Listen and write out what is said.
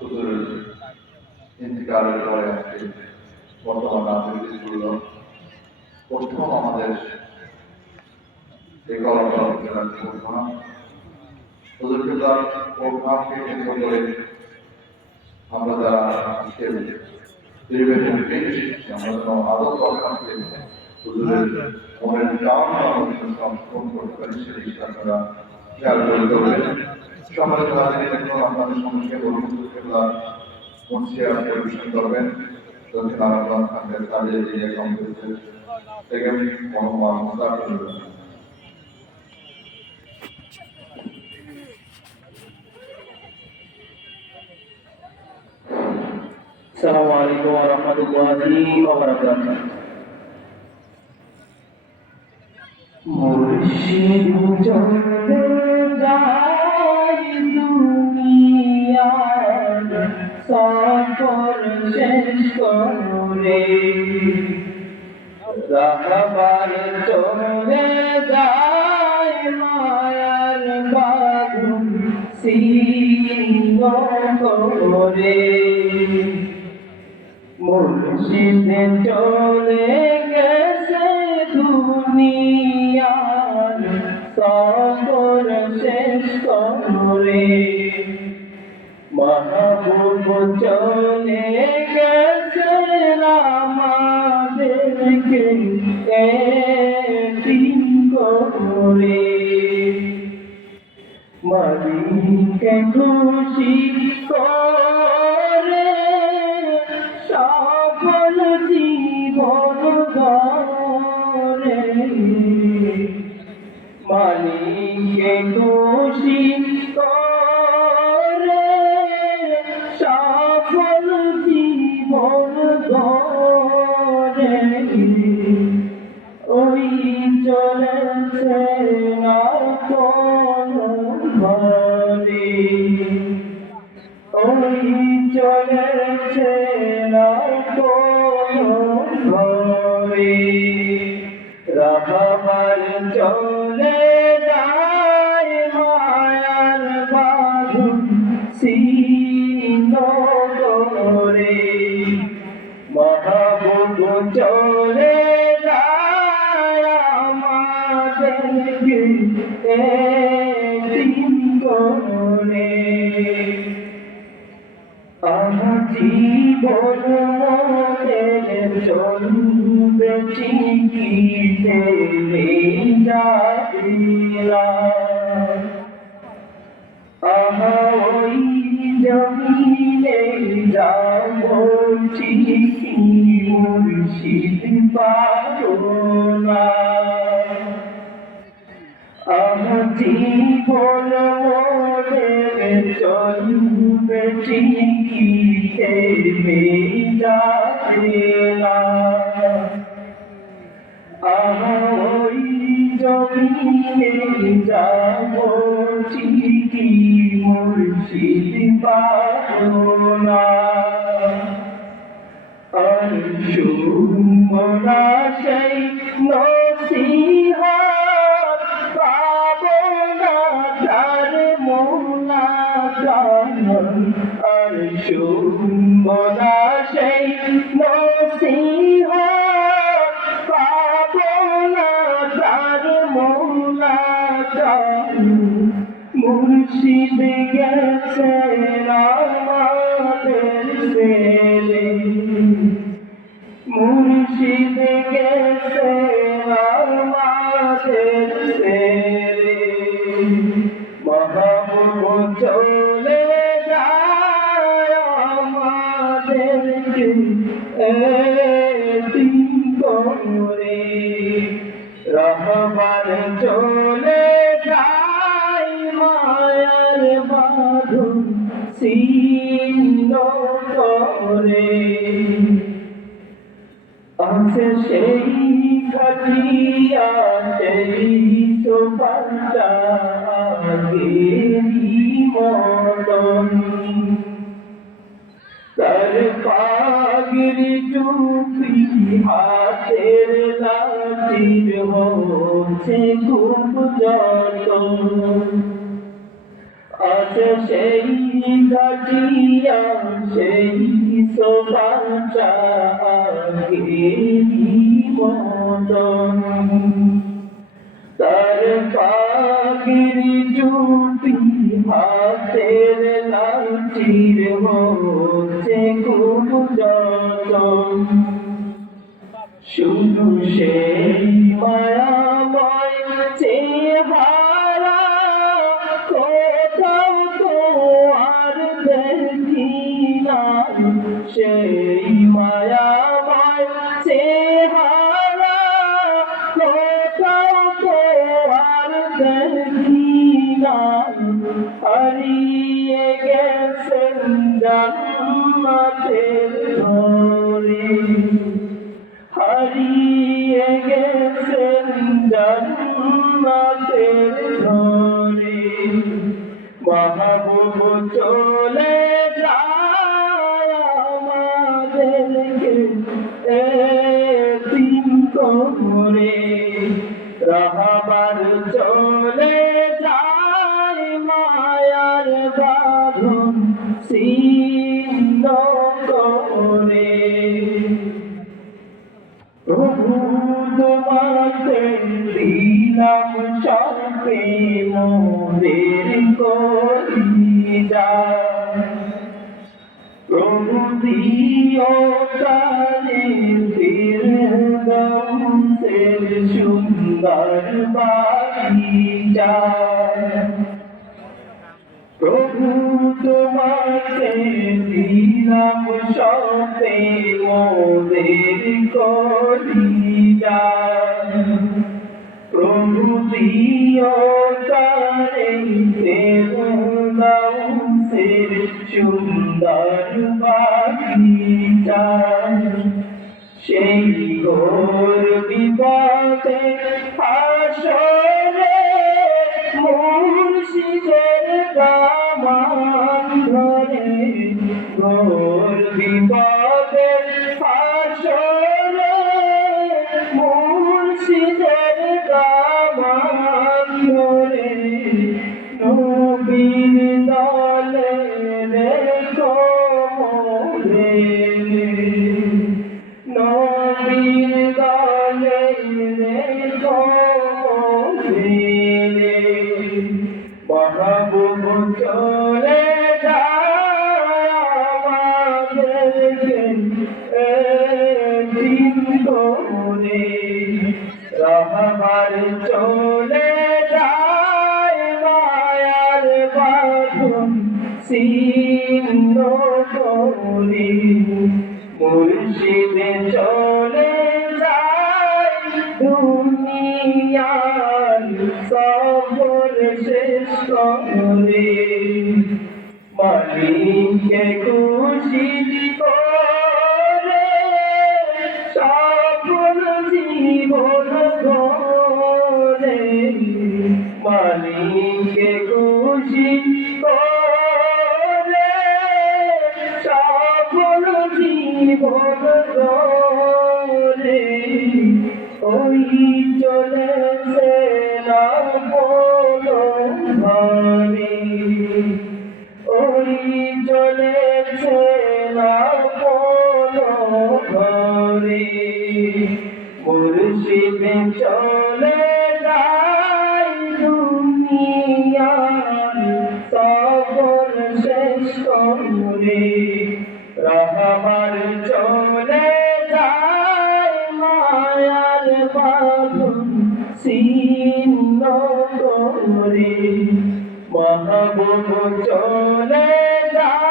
হুজুরের ইন্তিকালের পরে আজকে বর্তমান রাজনীতি করল প্রথম আমাদের এই প্রধানকে কেন্দ্র করে আমরা যারা আজকে বেশ আমরা যেন আরও দরকারকে হুজুরের মনের টান সংশোধন করতে পারি, সেই খেয়াল করে করবেন সমাজের রাজনীতি জন্য আপনাদের সমস্যা বলুন কেবলা মুন্সিয়া পরিবেশন করবেন দক্ষিণ আরামবাগ খান্ডের কাজে দিয়ে কংগ্রেসের থেকে মনোমান মুস্তাফিজ করবেন السلام عليكم ورحمة الله وبركاته মুর্শিদ চলে যায় সফর শেষ করে রাহবার চলে যায় মায়ার বাগুন সিংহ করে মুর্শিদে চলে গেছে দুনিয়ার সফর শেষ করে মাহবুব চলে গেছে আমাদেরকে এতিম করে। মালিকে খুশি জীবন জীবন চলবে চিকিতে যাইলা ওই জমিনে যাব চিঠি মুর্শিদ পাগলা জীবন মনে চলবে যাইলা আমার ওই জমিনে যাব চিঠি মুর্শিদ পাগলা আর শুনবনা see চলে যায় মায়ার বাঁধন ছিন্ন করে। আছে সেই খাটিয়া সেই সোপাটা মতন তার পাগড়ি চুপি হাতের লাঠির হচ্ছে আর আছে সেই ঘাটিয়া সেই মতন তার পাখির জুটি হাতের লাঠির হচ্ছে খুব যতন 秋风雪 চলে যায় মায়ার বাঁধন ছিন্ন করে। প্রভু তোমাকে দিলাম সবে মোদের কলিজা। প্রভু দিও কানে ফিরদৌসের সুন্দর প্রভু তোমাকে দিলাম সবে কলিজা প্রভু দিও সুন্দর সেই ঘোর বিপদে হাসরে ছিন্ন করে মুর্শিদে চলে যায় দুনিয়ার সফর শেষ করে। মালিককে খুশি করে করে ওই চলেছে না বলো ঘরে ওই চলেছে না কোনো ঘরে মুর্শিদে চলে বাঁধন ছিন্ন করে মহাবুব চলে যায়